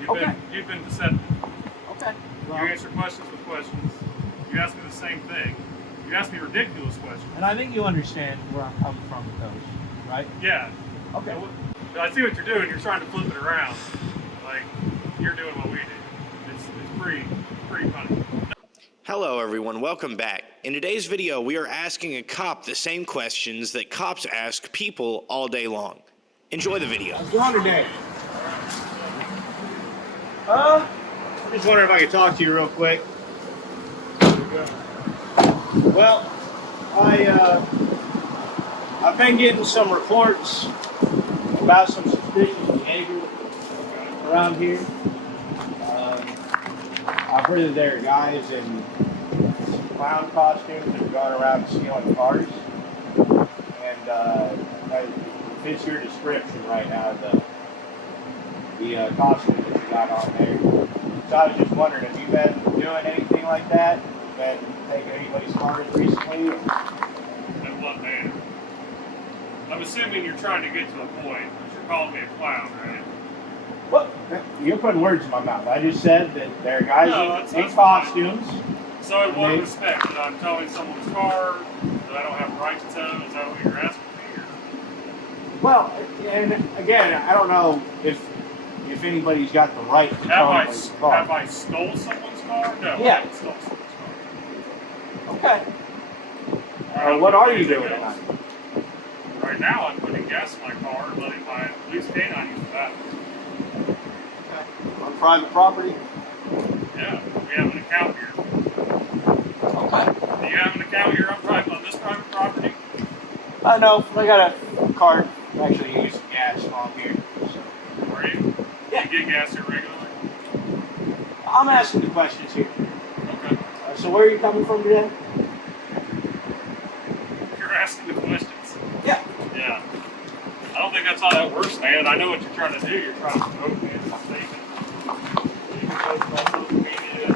You've been deceptive. Okay. Well, You answer questions with questions. You ask me the same thing. You ask me ridiculous questions. and I think you understand where I'm coming from with those, right? Yeah. Okay. I see what you're doing. You're trying to flip it around. Like, you're doing what we do. It's pretty funny. Hello everyone, welcome back. In today's video, we are asking a cop the same questions that cops ask people all day long. Enjoy the video. How's it going today? I'm just wondering if I could talk to you real quick. Well, I've been getting some reports about some suspicious behavior around here. I've heard that there are guys in clown costumes that are going around stealing cars, and that fits your description right now, the costume that you got on there. So I was just wondering, have you been doing anything like that? Been taking anybody's cars recently? Or? In what manner? I'm assuming you're trying to get to a point, but you're calling me a clown, right? Well, you're putting words in my mouth. I just said that there are guys in costumes. So in what respect? That I'm towing someone's car that I don't have a right to tow? Is that what you're asking me? Or? Well, and again, I don't know if anybody's got the right to tow anybody's car. Have I stole someone's car? No, Yeah. I haven't stole someone's car. Okay. What are you doing tonight? Right now, I'm putting gas in my car and letting my police canine use the bathroom. On private property? Yeah, we have an account here. Okay. Do you have an account here on this private property? No, I got a card. I'm actually using gas while I'm here. So. Are you? Yeah. You get gas here regularly? I'm asking the questions here. Okay. So where are you coming from today? You're asking the questions. Yeah. Yeah. I don't think that's how that works, man. I know what you're trying to do. You're trying to provoke me into a statement. You can post it on social media,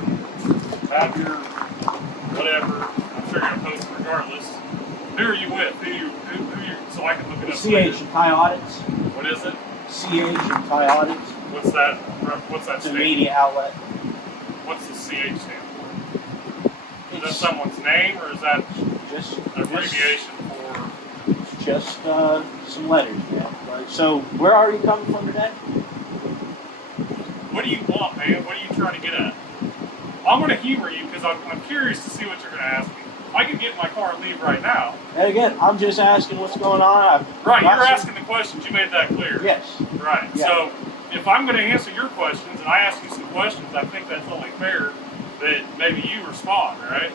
have your whatever. I'm sure you're going to post it regardless. Who are you with? Who you, so I can look it up later. CH and Thai Audits. What is it? CH and Thai Audits. What's that? What's that It's a stand media outlet. What's the CH stand for? Is that someone's name or is that Just an abbreviation for? Just some letters, yeah. Right. So where are you coming from today? What do you want, man? What are you trying to get at? I'm going to humor you because I'm curious to see what you're going to ask me. I could get in my car and leave right now. And again, I'm just asking what's going on. Right, you're asking the questions. You made that clear. Yes. Right. Yeah. So if I'm going to answer your questions and I ask you some questions, I think that's only fair that maybe you respond, right?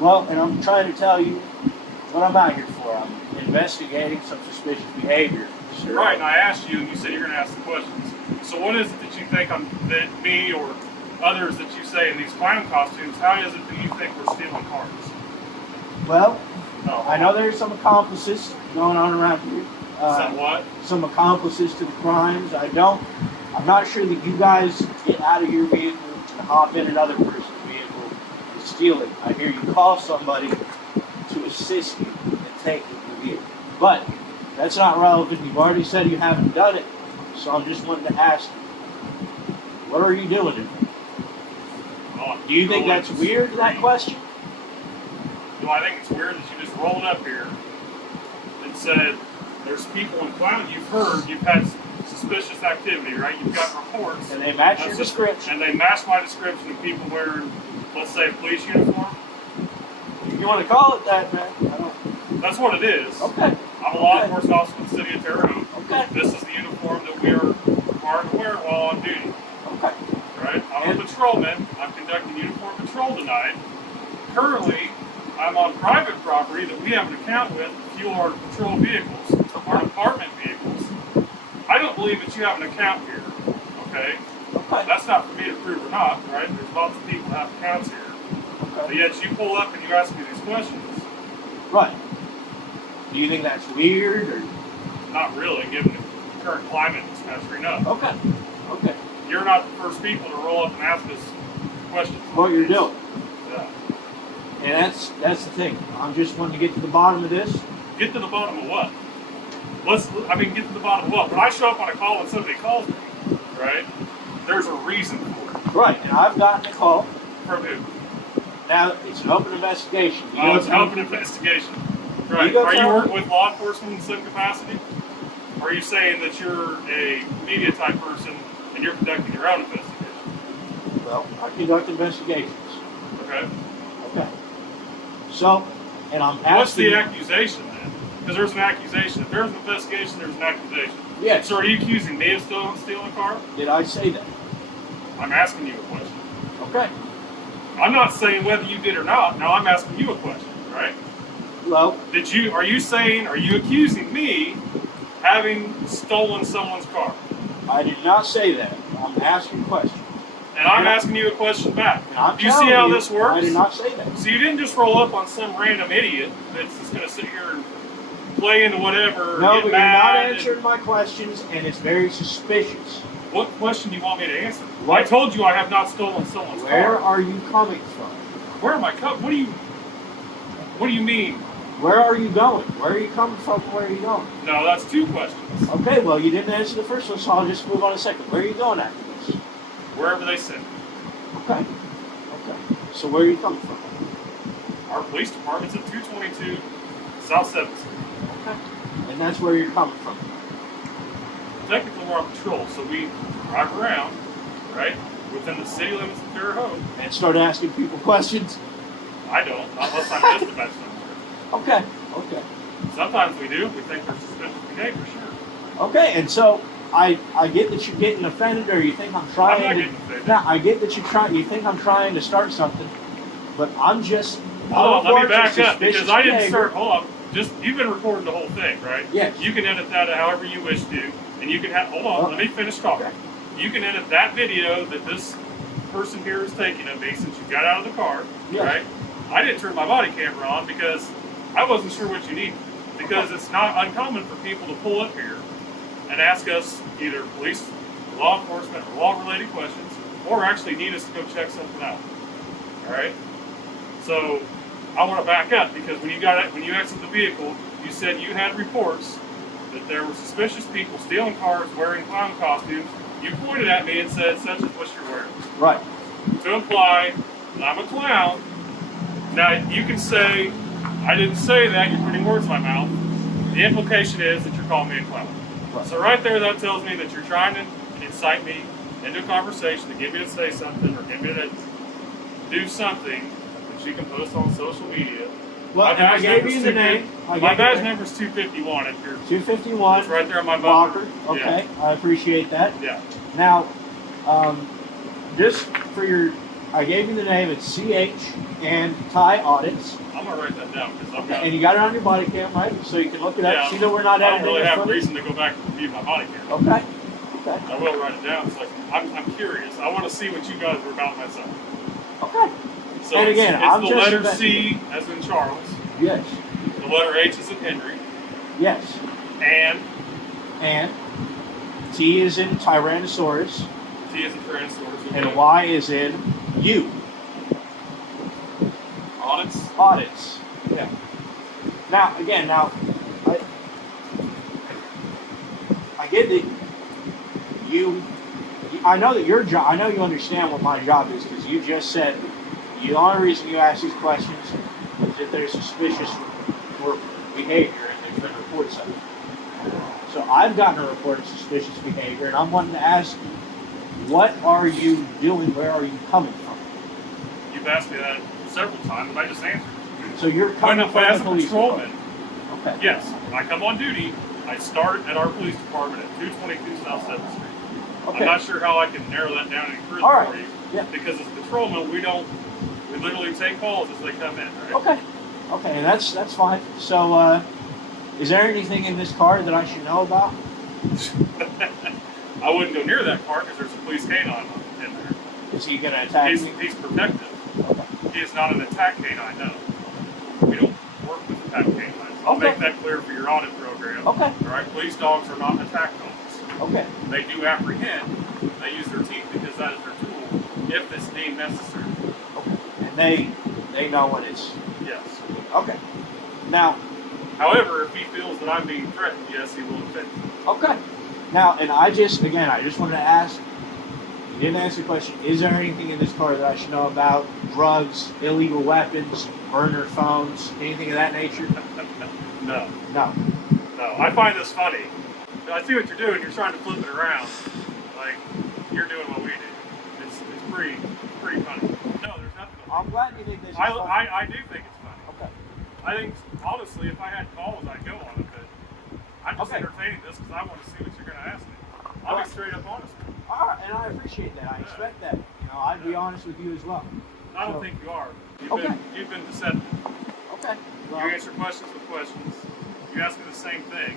Well, and I'm trying to tell you what I'm out here for. I'm investigating some suspicious behavior. Sure. Right, and I asked you and you said you're going to ask the questions. So what is it that you think that me or others that you say in these clown costumes, how is it that you think we're stealing cars? Well, I know there's some accomplices going on around here. Some what? Some accomplices to the crimes. I'm not sure that you guys get out of your vehicle and hop in another person's vehicle and steal it. I hear you call somebody to assist you in taking the vehicle. But that's not relevant. You've already said you haven't done it. So I'm just wanting to ask you, what are you doing today? Do you think that's weird, that question? Do I think it's weird that you just rolled up here and said there's people in clown? You've heard, you've had suspicious activity, right? You've got reports. And they match your description. And they match my description of people wearing, let's say, a police uniform. If you want to call it that, man. I don't. That's what it is. Okay. I'm a law enforcement officer in the city of Terre Haute. Okay. This is the uniform that we are required to wear while on duty. Okay. Right? I'm a patrolman. I'm conducting uniform patrol tonight. Currently, I'm on private property that we have an account with to fuel our patrol vehicles, our department vehicles. I don't believe that you have an account here, okay? That's not for me to prove or not, right? There's lots of people that have accounts here. Okay. But yet you pull up and you ask me these questions. Right. Do you think that's weird or? Not really, given the current climate in this country, no. Okay. Okay. You're not the first people to roll up and ask us questions. What you're doing. Yeah. And that's the thing. I'm just wanting to get to the bottom of this. Get to the bottom of what? Get to the bottom of what? When I show up on a call and somebody calls me, right? there's a reason for it. Right, and I've gotten a call. From who? Now, it's an open investigation. Oh, it's an open investigation. Right. Are you working with law enforcement in some capacity? Or are you saying that you're a media type person and you're conducting your own investigation? Well, I conduct investigations. Okay. Okay. So, and I'm asking... What's the accusation then? Because there's an accusation. If there's an investigation, there's an accusation. Yes. So are you accusing me of stealing a car? Did I say that? I'm asking you a question. Okay. I'm not saying whether you did or not. Now I'm asking you a question, right? Well... Are you accusing me having stolen someone's car? I did not say that. I'm asking questions. And I'm asking you a question back. Do you see how this works? I did not say that. So you didn't just roll up on some random idiot that's just going to sit here and play into whatever. No, but you're not and- answering my questions, and it's very suspicious. What question do you want me to answer? Well, I told you I have not stolen someone's Where car. are you coming from? Where am I coming? What do you mean? Where are you going? Where are you coming from? Where are you going? No, that's two questions. Okay, well, you didn't answer the first one, so I'll just move on a second. Where are you going after this? Wherever they send me. Okay. Okay. So where are you coming from? Our police department's at 222 South 7th Street. Okay. And that's where you're coming from. Technically, we're on patrol, so we drive around, right, within the city limits of Terre Haute. And start asking people questions? I don't, not unless I'm dispatched somewhere. Okay. Okay. Sometimes we do if we think there's suspicious behavior, sure. Okay, and so I get that you're getting offended, or you think I'm trying I'm not to... getting offended. No, I get that you think I'm trying to start something, but I'm just... Hold on, let me back up, because I didn't behavior. start, hold on, you've been recording the whole thing, right? Yes. You can edit that however you wish to, and you can have, hold on, let me finish talking. Okay. You can edit that video that this person here is taking of me since you got out of the car, Yes. right? I didn't turn my body camera on because I wasn't sure what you needed. Because it's not uncommon for people to pull up here and ask us either police, law enforcement, or law-related questions, or actually need us to go check something out. All right. So I want to back up because when you exited the vehicle, you said you had reports that there were suspicious people stealing cars, wearing clown costumes. You pointed at me and said, "Such as what you're wearing," Right. to imply that I'm a clown. Now you can say, "I didn't say that." You're putting words in my mouth. The implication is that you're calling me a clown. Right. So right there, that tells me that you're trying to incite me into a conversation to get me to say something or get me to do something that you can post on social media. Well, and I gave you the name. My badge number is 251. If you're 251. it's right there on my Walker. bumper. Okay, I appreciate that. Yeah. Now, just for your... I gave you the name. It's CH and Ty Audits. I'm gonna write that down because I've got. And you got it on your body cam, right? So you can look it up. Yeah, See that we're not I don't editing really the have footage? reason to go back and review my body camera. Okay. Okay. I will write it down. So I'm curious. I want to see what you guys are about myself. Okay. So And again, it's I'm the just letter C as in Charles. Yes. The letter H as in Henry. Yes. And T is in Tyrannosaurus, T as in Tyrannosaurus. Okay. and Y is in U. Audits. Audits. Yeah. Now, again, I get that I know that your job, I know you understand what my job is because you just said the only reason you ask these questions is if there's suspicious behavior and there's been reports of it. So I've gotten a report of suspicious behavior and I'm wanting to ask you, what are you doing? Where are you coming from? You've asked me that several times, and I just answered. So you're coming from as the a police patrolman, department. Okay. yes, when I come on duty, I start at our police department at 222 South 7th Street. Okay. I'm not sure how I can narrow that down any further All right. for you. Yeah. Because as a patrolman, we literally take calls as they come in, right? Okay. Okay, and that's fine. So, is there anything in this car that I should know about? I wouldn't go near that car because there's a police canine in there. Is he going to attack me? He's protective. Okay. He is not an attack canine, no. We don't work with attack canines. I'll Okay. make that clear for your audit program. Okay. All right, police dogs are not attack dogs. Okay. They do apprehend. They use their teeth because that is their tool if it's deemed necessary. Okay. And they know when it's... Yes. Okay. Now... However, if he feels that I'm being threatened, yes, he will defend me. Okay. Now, and I just wanted to ask, You didn't ask the question, is there anything in this car that I should know about? Drugs, illegal weapons, burner phones, anything of that nature? No. No. No. I find this funny. I see what you're doing. You're trying to flip it around. Like, you're doing what we do. It's pretty funny. No, there's nothing. I'm glad you think this is I do think it's funny. Okay. I think, honestly, if I had calls, I'd go on it, but I'm just Okay. entertaining this because I want to see what you're going to ask me. I'll be straight up honest with you. All right, and I appreciate that. I expect that. You know, I'd be honest with you as well. I don't So- think you are. Okay. You've been deceptive. Okay. You Well, answer questions with questions. You ask me the same thing.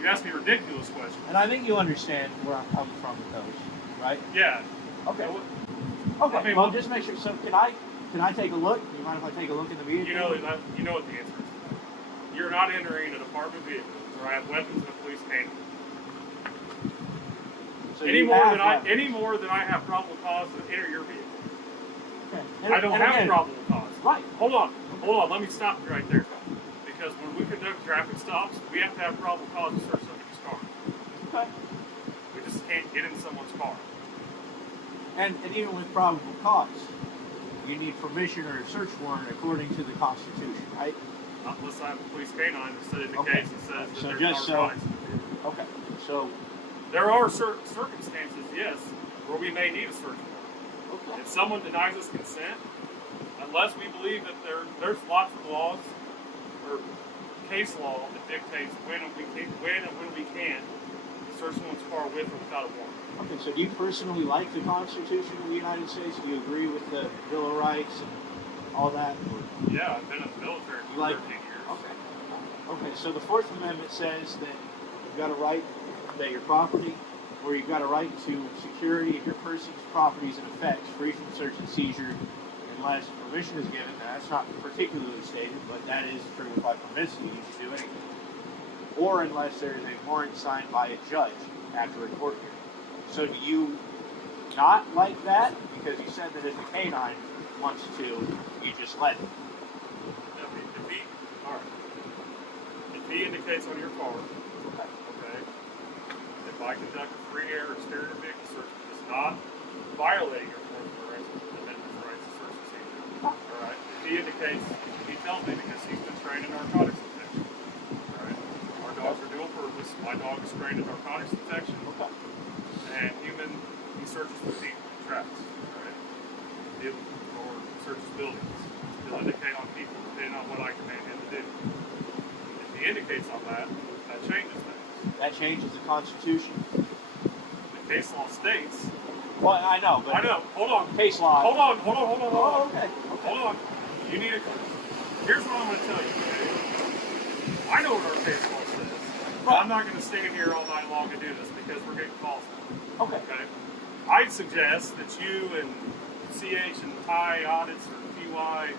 You ask me ridiculous questions. and I think you understand where I'm coming from with those, right? Yeah. Okay. You Okay. I mean, well, just make sure. So, can I take a look? Do you mind if I take a look in the vehicle? know what the answer is. You're not entering an apartment vehicle where I have weapons and a police canine. So Any you more have than weapons. I have probable cause to enter your vehicle. Okay. I don't have probable cause. Right. Hold on. Let me stop you right there. Because when we conduct traffic stops, we have to have probable cause to search somebody's car. Okay. We just can't get in someone's car. And even with probable cause, you need permission or a search warrant according to the Constitution, right? Not unless I have a police canine that indicates Okay. and says that So there's just narcotics. Okay. So. There are certain circumstances, yes, where we may need a search warrant. Okay. If someone denies us consent, unless we believe that there's lots of laws or case law that dictates when and when we can search someone's car with or without a warrant. Okay, so do you personally like the Constitution of the United States? Do you agree with the Bill of Rights and all that? Or- Yeah, I've been in the military You for like 13 years. Okay. Okay, so the Fourth Amendment says that you've got a right that your property, or you've got a right to security of your person's properties and effects, free from search and seizure, unless permission is given. Now, that's not particularly stated, but that is true. If I permit you to do anything, or unless there is a warrant signed by a judge after a court hearing. So do you not like that? Because you said that if the canine wants to, you just let him. If he indicates on your car, okay, if I conduct a free air exterior vehicle search, it is not violating your Fourth Amendment rights to search and seizure. All right. If he indicates, he tells me because he's been trained in narcotics detection. All right. Our dogs are dual purpose. My dog is trained in narcotics detection. Okay. And he searches for people, traps, right? Or searches buildings. He'll indicate on people depending on what I command him to do. If he indicates on that changes things. That changes the Constitution. The case law states. Well, I know, but I know. Hold on. Case law. Hold on. Oh, okay. Hold on. You need a. Here's what I'm going to tell you. Okay? I know what our case law says. Right. I'm not going to stand here all night long and do this because we're getting calls now. Okay. Okay. I'd suggest that you and CH and Thai audits or PY,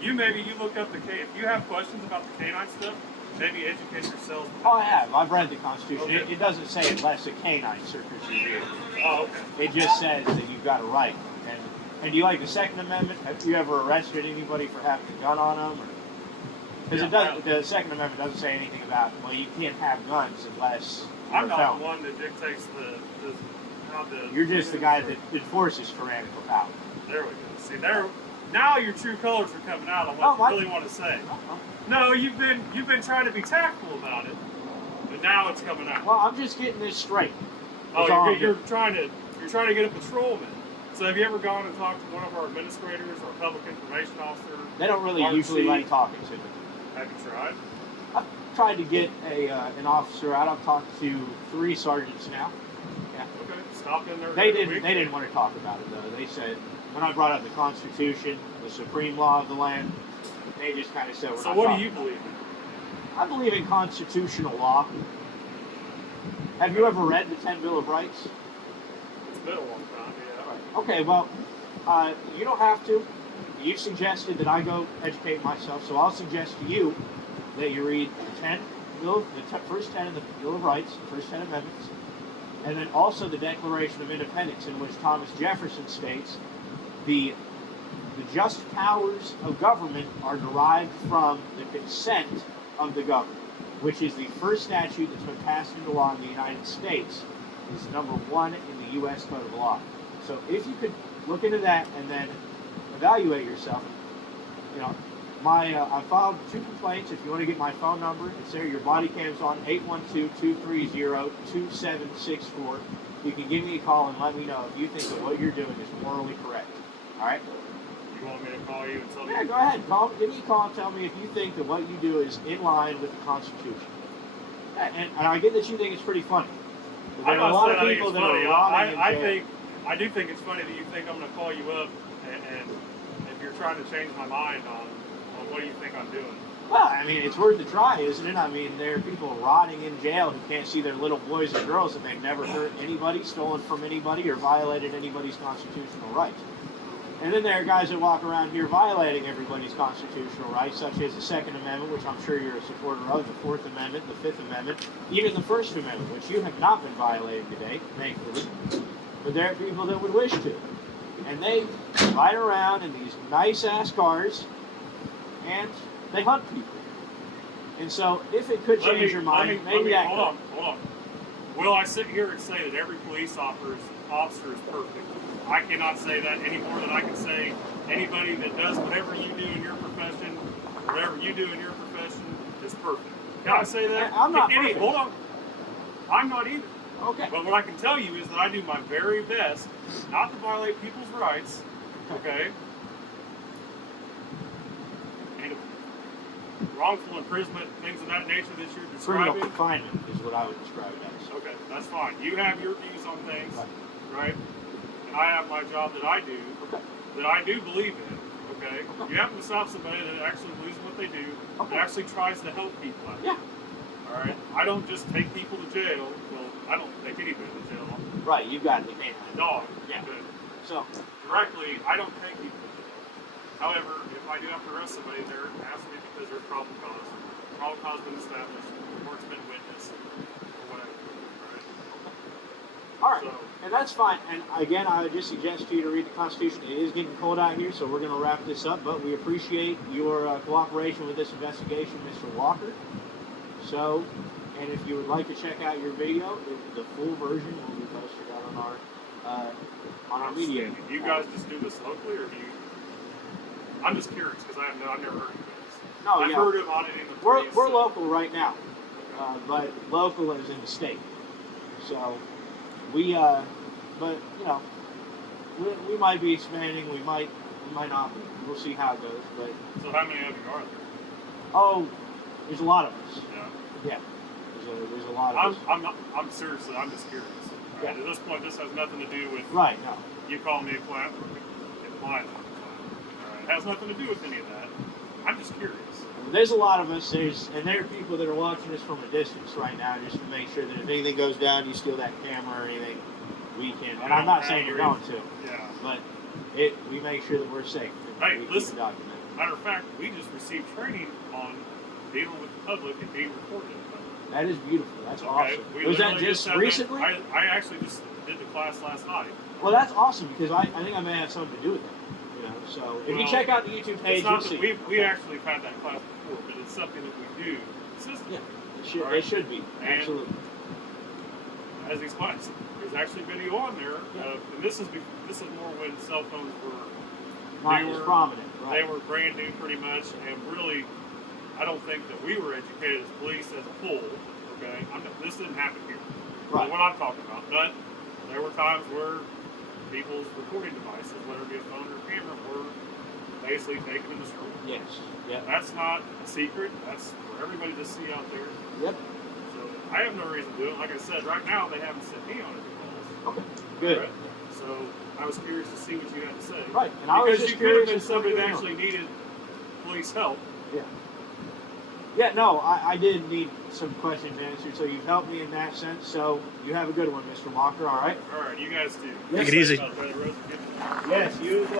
you look up the K. If you have questions about the canine stuff, maybe educate yourselves. Oh, I have. I've read the Constitution. Okay. It doesn't say unless a canine searches your vehicle. Oh, okay. It just says that you've got a right. And do you like the Second Amendment? Have you ever arrested anybody for having a gun on them? Because the Second Amendment doesn't say anything about, well, you can't have guns unless you're I'm a not felon. the one that dictates how the. You're just the guy that enforces tyrannical power. There we go. See, now your true colors are coming out on Oh, what you really want to say. Uh-huh. No, you've been trying to be tactful about it, but now it's coming out. Well, I'm just getting this straight. That's all Oh, I'm you're doing. trying to get a patrolman. So have you ever gone and talked to one of our administrators or public information officer? They don't really RC? usually like talking to me. Have you tried? I've tried to get an officer out. I've talked to 3 sergeants now. Yeah. Okay, stop in there. They every didn't. week. They didn't want to talk about it though. They said when I brought up the Constitution, the supreme law of the land, they just kind of said, "We're So not what do talking you about believe it." in? I believe in constitutional law. Have you ever read the 10 Bill of Rights? It's been a long time, yeah. Okay, well, you don't have to. You suggested that I go educate myself, so I'll suggest to you that you read the first 10 of the Bill of Rights, the first 10 amendments, and then also the Declaration of Independence, in which Thomas Jefferson states the just powers of government are derived from the consent of the governed, which is the first statute that's been passed into law in the United States. It's number 1 in the U.S. Code of Law. So if you could look into that and then evaluate yourself, you know, I filed 2 complaints. If you want to get my phone number, it's there. Your body cam's on 812-230-2764. You can give me a call and let me know if you think that what you're doing is morally correct. All right? You want me to call you and tell you? Yeah, go ahead. Give me a call and tell me if you think that what you do is in line with the Constitution. And I get that you think it's pretty funny. But there are a lot of people that are rotting in jail. I do think it's funny that you think I'm going to call you up and if you're trying to change my mind on what do you think I'm doing. Well, I mean, it's worth a try, isn't it? I mean, there are people rotting in jail who can't see their little boys and girls and they've never hurt anybody, stolen from anybody, or violated anybody's constitutional rights. And then there are guys that walk around here violating everybody's constitutional rights, such as the Second Amendment, which I'm sure you're a supporter of, the Fourth Amendment, the Fifth Amendment, even the First Amendment, which you have not been violating today, thankfully. But there are people that would wish to. And they ride around in these nice-ass cars, and they hunt people. And so, if it could change your mind, maybe that hold on. Will I sit here and say that every police officer is perfect? I cannot say that any more than I can say anybody that does whatever you do in your profession, whatever you do in your profession is perfect. Can I say that? I'm not perfect. Hold on. I'm not either. Okay. But what I can tell you is that I do my very best not to violate people's rights, okay? And wrongful imprisonment, things of that nature that you're describing. Criminal confinement is what I would describe it as. Okay, that's fine. You have your views on things, right? And I have my job that I do, that I do believe in, okay? You happen to stop somebody that actually believes in what they do, that actually tries to help people out. Yeah. All right? I don't just take people to jail. Well, I don't take anybody to jail. Right, you've got the man. Dog. Yeah. But So, directly, I don't take people to jail. However, if I do have to arrest somebody, there has to be because there's probable cause. Probable cause been established, or it's been witnessed, or whatever. all right. So, And that's fine. And again, I would just suggest to you to read the Constitution. It is getting cold out here, so we're going to wrap this up. But we appreciate your cooperation with this investigation, Mr. Walker. So, and if you would like to check out your video, the full version will be posted out on our media. You guys just do this locally, or do you? I'm just curious because I've never heard of this. No, I've heard of auditing the police. We're local right now, but local is in the state. So we, but you know, we might be expanding. We might not. We'll see how it goes. But so how many of you are there? oh, there's a lot of us. Yeah. Yeah. There's a lot of us. I'm seriously. I'm just curious. Right? At this point, this has nothing to do with. Right. No. You call me a clap or a client. It has nothing to do with any of that. I'm just curious. There's a lot of us. And there are people that are watching us from a distance right now, just to make sure that if anything goes down, you steal that camera or anything, we can. And I'm not saying you're going to. Yeah. But we make sure that we're safe. Hey, we listen. keep it documented. Matter of fact, we just received training on dealing with the public and being recorded. That is beautiful. That's Okay, awesome. Was that just recently? I actually just did the class last night. Well, that's awesome because I think I may have something to do with that. You know, so if you check out the YouTube page, you'll see. We actually have had that class before, but it's something that we do consistently. Yeah, it should be. And absolutely. As these classes, there's actually video on there, and this is more when cell phones were not as prominent. Right. They were brand new, pretty much, and really, I don't think that we were educated as police as a whole. Okay, this didn't happen here. Right. What I'm talking about, but there were times where people's recording devices, whether it be a phone or a camera, were basically taken in the street. Yes. Yeah. That's not a secret. That's for everybody to see out there. Yep. So I have no reason to do it. Like I said, right now they haven't sent me on it. Okay. Good. Right? So I was curious to see what you had to say. Right. And I was just because you could have been curious somebody that actually needed police help. Yeah. Yeah, no, I did need some questions answered, so you've helped me in that sense. So you have a good one, Mr. Walker, all right? All right, you guys do. Yes, Take it easy. Yes, you as well.